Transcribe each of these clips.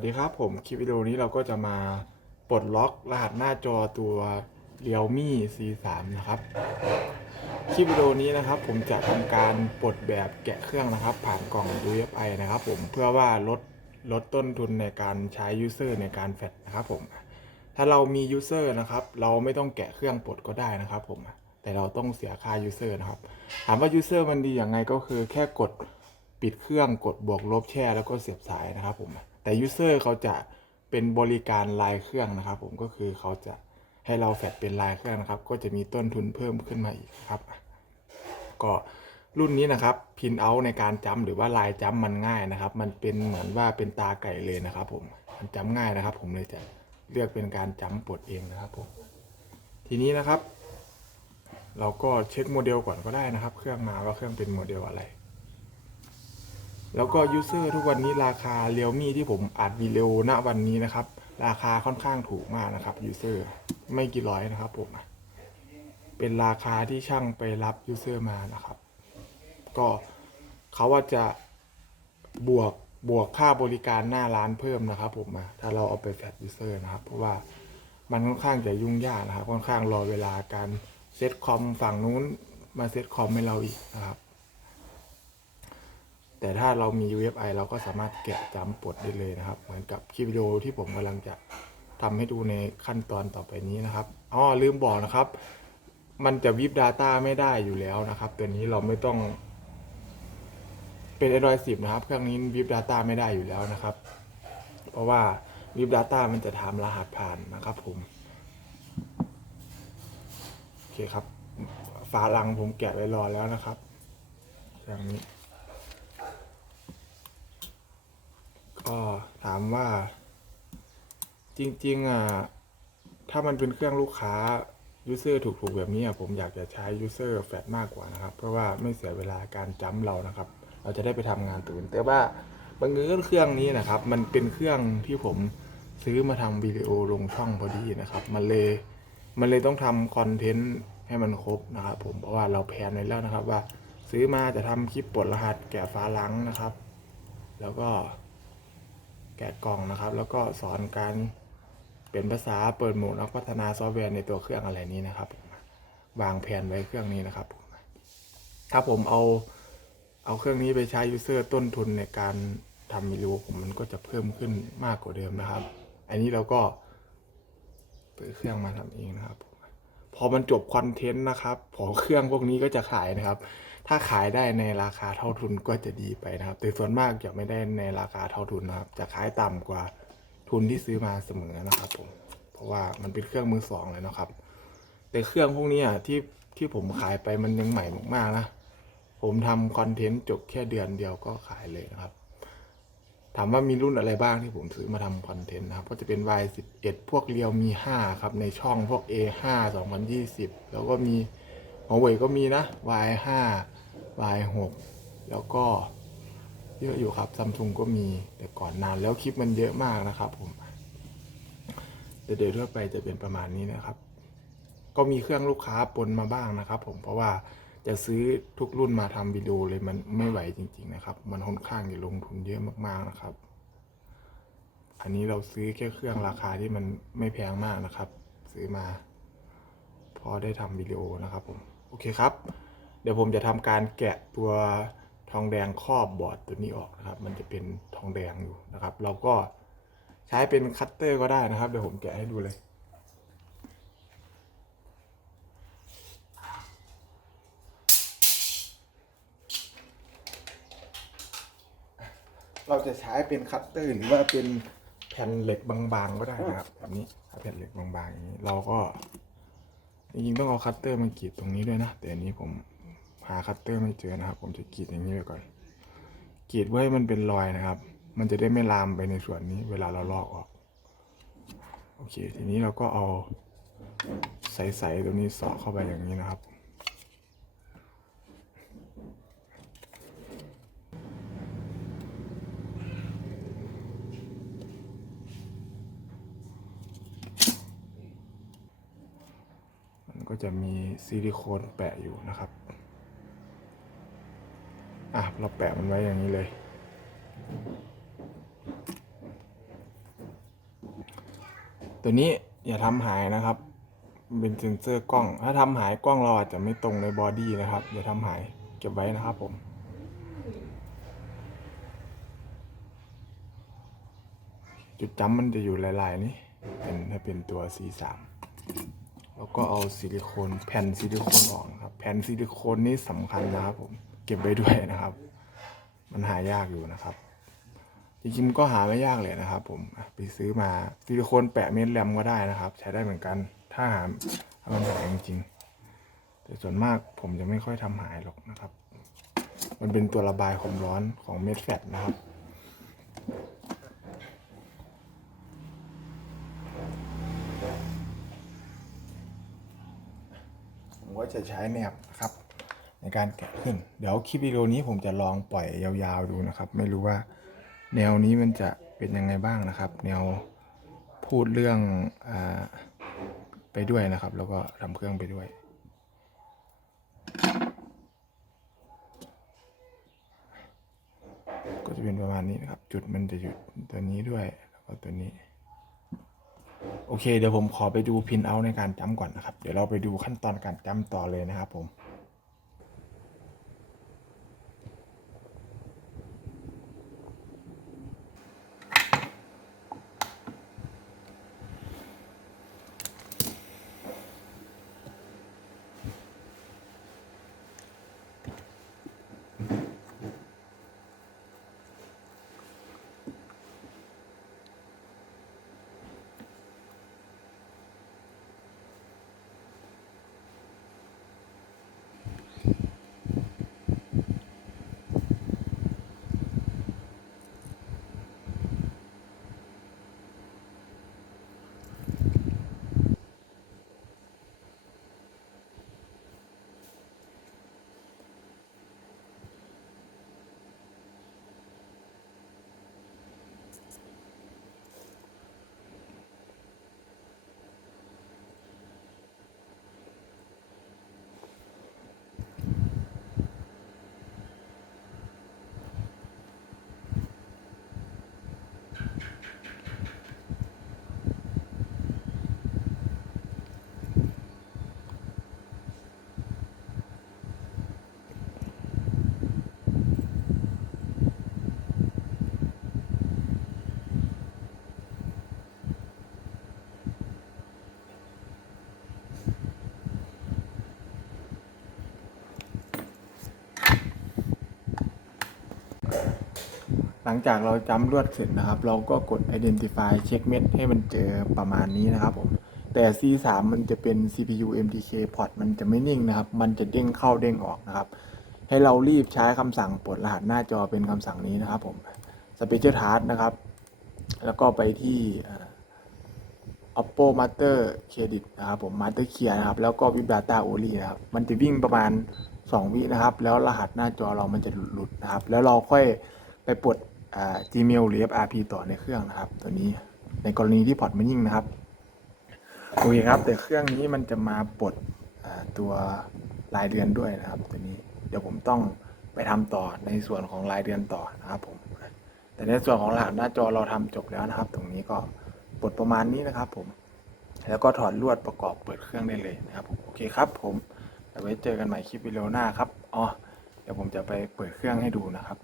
วัสดีครับผมคลิปวิดีโอนี้เราก็จะมาปลดล็อกรหัสหน้าจอตัว Realme C3 นะครับคลิปวิดีโอนี้นะครับ ผมจะทำการปลดแบบแกะเครื่องนะครับ ผ่านกล่อง UFI นะครับผมเพื่อว่าลดลดต้นทุนในการใช้ User ในการแฟลชนะครับผมถ้าเรามี User นะครับเราไม่ต้องแกะเครื่องปลดก็ได้นะครับผมแต่เราต้องเสียค่า User นะครับถามว่า User มันดีอย่างไงก็คือแค่กดปิดเครื่องกดบวกลบแช่แล้วก็เสียบสายนะครับผม แต่ User เขาจะเป็นบริการลายเครื่องนะครับ ผมก็คือเขาจะให้เราแฟดเป็นลายเครื่องนะครับ ก็จะมีต้นทุนเพิ่มขึ้นมาอีกครับก็รุ่นนี้นะครับพินเอาในการจำหรือว่าลายจำมันง่ายนะครับ มันเป็นเหมือนว่าเป็นตาไก่เลยนะครับ ผมมันจำง่ายนะครับ ผมเลยจะเลือกเป็นการจำปลดเองนะครับผมทีนี้นะครับ เราก็เช็คโมเดลก่อนก็ได้นะครับ เครื่องมาว่าเครื่องเป็นโมเดลอะไร แล้วก็ยูเซอร์ทุกวันนี้ราคาเรียวมี่ที่ผมอัดวิดีโอณวันนี้นะครับ ราคาค่อนข้างถูกมากนะครับยูเซอร์ไม่กี่ร้อยนะครับผมเป็นราคาที่ช่างไปรับยูเซอร์มานะครับ ก็เขาว่าจะบวกบวกค่าบริการหน้าร้านเพิ่มนะครับผมถ้าเราเอาไปแฟลชยูเซอร์นะครับ เพราะว่ามันค่อนข้างจะยุ่งยากนะครับ ค่อนข้างรอเวลาการเซตคอมฝั่งนู้นมาเซตคอมให้เราอีกนะครับ แต่ถ้าเรามี UFI เราก็สามารถแกะจำปลดได้เลยนะครับ เหมือนกับคลิปวิดีโอที่ผมกำลังจะทำให้ดูในขั้นตอนต่อไปนี้นะครับอ๋อลืมบอกนะครับ มันจะวิบ Data ไม่ได้อยู่แล้วนะครับ ตัวนี้เราไม่ต้อง เป็น Android 10 นะครับ เครื่องนี้วิบ Data ไม่ได้อยู่แล้วนะครับ เพราะว่าวิบ Data มันจะทำรหัสผ่านนะครับผมโอเคครับฝาลังผมแกะไว้รอแล้วนะครับอย่างนี้ ก็ถามว่า จริงๆอะถ้ามันเป็นเครื่องลูกค้ายูเซอร์ถูกๆแบบนี้อะผมอยากจะใช้ยูเซอร์แฟลมากกว่านะครับ เพราะว่าไม่เสียเวลาการจำเรานะครับ เราจะได้ไปทำงานตื่นแต่ว่าบังเอิญเครื่องนี้นะครับ มันเป็นเครื่องที่ผมซื้อมาทำวิดีโอลงช่องพอดีนะครับ มันเลยมันเลยต้องทำคอนเทนต์ให้มันครบนะครับ ผมเพราะว่าเราแพนไว้แล้วนะครับ ว่าซื้อมาจะทำคลิปปลดรหัสแกะฟ้าลังนะครับ แล้วก็ แกะกล่องนะครับ แล้วก็สอนการเปลี่ยนภาษาเปิดโหมดแล้วพัฒนาซอฟต์แวร์ในตัวเครื่องอะไรนี้นะครับ วางแผนไว้เครื่องนี้นะครับผมถ้าผมเอาเอาเครื่องนี้ไปใช้ยูเซอร์ต้นทุนในการทำวิดีโอผมมันก็จะเพิ่มขึ้นมากกว่าเดิมนะครับ อันนี้เราก็เปิดเครื่องมาทำเองนะครับ พอมันจบคอนเทนต์นะครับ พอเครื่องพวกนี้ก็จะขายนะครับ ถ้าขายได้ในราคาเท่าทุนก็จะดีไปนะครับ แต่ส่วนมากจะไม่ได้ในราคาเท่าทุนนะครับ จะขายต่ำกว่าทุนที่ซื้อมาเสมอนะครับผม เพราะว่ามันเป็นเครื่องมือสองเลยนะครับ แต่เครื่องพวกนี้อะที่ที่ผมขายไปมันยังใหม่มากๆนะ ผมทำคอนเทนต์จบแค่เดือนเดียวก็ขายเลยนะครับ ถามว่ามีรุ่นอะไรบ้างที่ผมซื้อมาทำคอนเทนต์นะครับ ก็จะเป็น Y11 พวกเรียวมี 5 ครับ ในช่องพวก A5 2020 แล้วก็มีหัวเว่ยก็มีนะ Y5 Y6 แล้วก็เยอะอยู่ครับซัมซุงก็มีแต่ก่อนนานแล้วคลิปมันเยอะมากนะครับผมแต่เดี๋ยวทั่วไปจะเป็นประมาณนี้นะครับ ก็มีเครื่องลูกค้าปนมาบ้างนะครับผมเพราะว่าจะซื้อทุกรุ่นมาทำวิดีโอเลยมันไม่ไหวจริง ๆ นะครับ มันค่อนข้างจะลงทุนเยอะมากๆนะครับ อันนี้เราซื้อแค่เครื่องราคาที่มันไม่แพงมากนะครับ ซื้อมา พอได้ทำวิดีโอนะครับผมโอเคครับ เดี๋ยวผมจะทำการแกะตัวทองแดงครอบบอร์ดตัวนี้ออกนะครับ มันจะเป็นทองแดงอยู่นะครับ เราก็ใช้เป็นคัตเตอร์ก็ได้นะครับ เดี๋ยวผมแกะให้ดูเลยเราจะใช้เป็นคัตเตอร์หรือว่าเป็นแผ่นเหล็กบางๆก็ได้นะครับแบบนี้แผ่นเหล็กบางๆอย่างนี้เราก็จริงๆต้องเอาคัตเตอร์มากรีดตรงนี้ด้วยนะแต่อันนี้ผมาคัตเตอร์ไม่เจอนะครับ ผมจะกรีดอย่างนี้ไปก่อนกรีดเพื่อให้มันเป็นรอยนะครับ มันจะได้ไม่ลามไปในส่วนนี้ เวลาเราลอกออก โอเค ทีนี้เราก็เอาใสๆตรงนี้สอดเข้าไปอย่างนี้นะครับ มันก็จะมีซิลิโคนแปะอยู่นะครับ อะเราแปะมันไว้อย่างนี้เลย ตัวนี้อย่าทำหายนะครับ เป็นเซ็นเซอร์กล้อง ถ้าทำหายกล้องเราอาจจะไม่ตรงในบอดี้นะครับ อย่าทำหายเก็บไว้นะครับผมจุดจำมันจะอยู่ลาย ๆ นี่เป็นถ้าเป็นตัว C3 แล้วก็เอาซิลิโคนแผ่นซิลิโคนออกครับ แผ่นซิลิโคนนี่สำคัญนะครับผม ก็บไว้ด้วยนะครับ มันหายากอยู่นะครับ จริงๆก็หาไม่ยากเลยนะครับ ผมไปซื้อมาซิลิโคนแปะเม็ดแรมก็ได้นะครับ ใช้ได้เหมือนกัน ถ้าหาถ้ามันหายจริงๆแต่ส่วนมากผมจะไม่ค่อยทำหายหรอกนะครับ มันเป็นตัวระบายความร้อนของเม็ดแฟตนะครับผมก็จะใช้แนบนะครับ การแกะขึ้น เดี๋ยวคลิปวิดีโอนี้ผมจะลองปล่อยยาวๆดูนะครับ ไม่รู้ว่าแนวนี้มันจะเป็นยังไงบ้างนะครับ แนวพูดเรื่องอไปด้วยนะครับ แล้วก็ทำเครื่องไปด้วยก็จะเป็นประมาณนี้นะครับ จุดมันจะอยู่ตัวนี้ด้วย แล้วก็ตัวนี้ โอเค เดี๋ยวผมขอไปดูพินเอาในการจำก่อนนะครับ เดี๋ยวเราไปดูขั้นตอนการจำต่อเลยนะครับผม ลังจากเราจำลวดเสร็จนะครับ เราก็กด identify เช็คเม็ดให้มันเจอประมาณนี้นะครับผมแต่ C3 มันจะเป็น CPU MTK port มันจะไม่นิ่งนะครับ มันจะเด้งเข้าเด้งออกนะครับ ให้เรารีบใช้คำสั่งปลดรหัสหน้าจอเป็นคำสั่งนี้นะครับผม Special Task นะครับ แล้วก็ไปที่ oppo master credit นะครับผม master clear นะครับ แล้วก็ vip data only นะครับ มันจะวิ่งประมาณ 2 วินะครับ แล้วรหัสหน้าจอเรามันจะหลุดนะครับ แล้วเราค่อยไปปลด gmail หรือ frp ต่อในเครื่องนะครับ ตัวนี้ในกรณีที่พอร์ตไมันยิ่งนะครับโอเคครับ แต่เครื่องนี้มันจะมาปลดตัวรายเดือนด้วยนะครับ ตัวนี้เดี๋ยวผมต้องไปทำต่อในส่วนของรายเดือนต่อนะครับผมแต่ในส่วนของรหัสหน้าจอเราทำจบแล้วนะครับ ตรงนี้ก็ปลดประมาณนี้นะครับ ผม แล้วก็ถอดลวดประกอบเปิดเครื่องได้เลยนะครับผมโอเคครับ ผมเดี๋ยวไว้เจอกันใหม่คลิปวิดีโอหน้าครับอ๋อเดี๋ยวผมจะไปเปิดเครื่องให้ดูนะครับ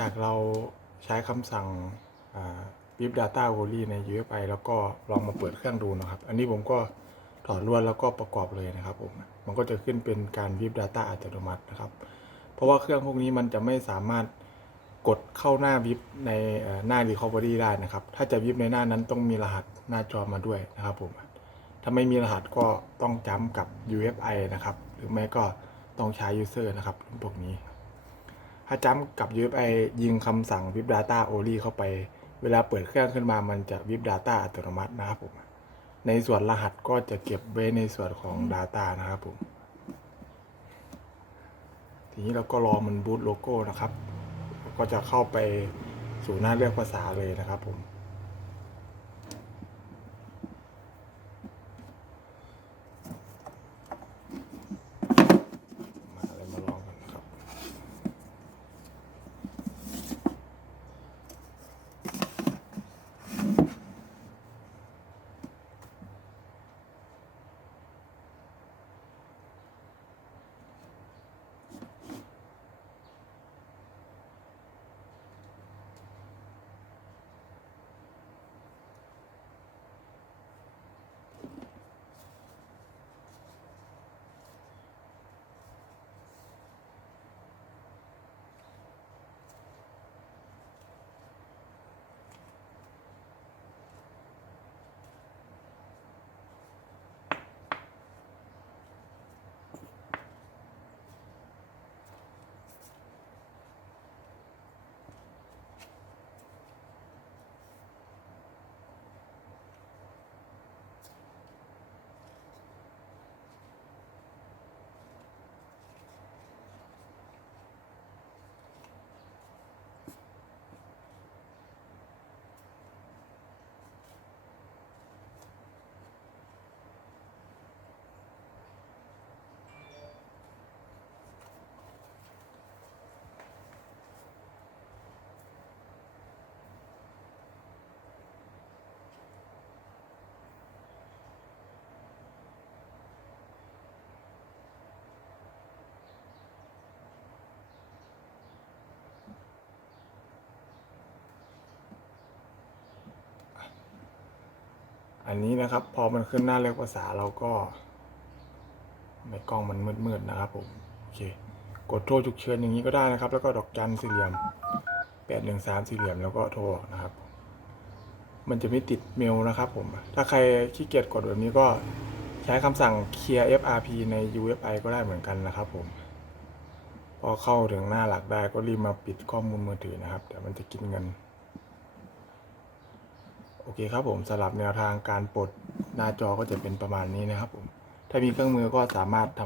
จากเราใช้คำสั่งอ่า Bip Data o l y ใน UFI แล้วก็ลองมาเปิดเครื่องดูนะครับ อันนี้ผมก็ถอดลวดแล้วก็ประกอบเลยนะครับผม มันก็จะขึ้นเป็นการ Bip Data อัตโนมัตินะครับ เพราะว่าเครื่องพวกนี้มันจะไม่สามารถกดเข้าหน้า VIP ในหน้า Recovery ได้นะครับ ถ้าจะ VIP ในหน้านั้นต้องมีรหัสหน้าจอมาด้วยนะครับผม ถ้าไม่มีรหัสก็ต้องจำกับ UFI นะครับ หรือไม่ก็ต้องใช้ user นะครับพวกนี้ ถ้าจำกับ UFI ยิงคำสั่ง Vip Data Only เข้าไป เวลาเปิดเครื่องขึ้นมามันจะ Vip Data อัตโนมัตินะครับผม ในส่วนรหัสก็จะเก็บไว้ในส่วนของ Data นะครับผม ทีนี้เราก็รอมันบูตโลโก้นะครับ ก็จะเข้าไปสู่หน้าเลือกภาษาเลยนะครับผม อันนี้นะครับ พอมันขึ้นหน้าเลือกภาษาเราก็ในกล้องมันมืดๆนะครับผมโอเคกดโทรฉุกเฉินอย่างนี้ก็ได้นะครับ แล้วก็ดอกจันสี่เหลี่ยมแปดหนึ่งสามสี่เหลี่ยมแล้วก็โทรออกนะครับ มันจะไม่ติดเมลนะครับผม ถ้าใครขี้เกียจกดแบบนี้ก็ใช้คำสั่ง clear FRP ใน UFI ก็ได้เหมือนกันนะครับผม พอเข้าถึงหน้าหลักได้ก็รีบมาปิดข้อมูลมือถือนะครับเดี๋ยวมันจะกินเงิน อเคครับผมสลับแนวทางการปลดหน้าจอก็จะเป็นประมาณนี้นะครับผมถ้ามีเครื่องมือก็สามารถทำ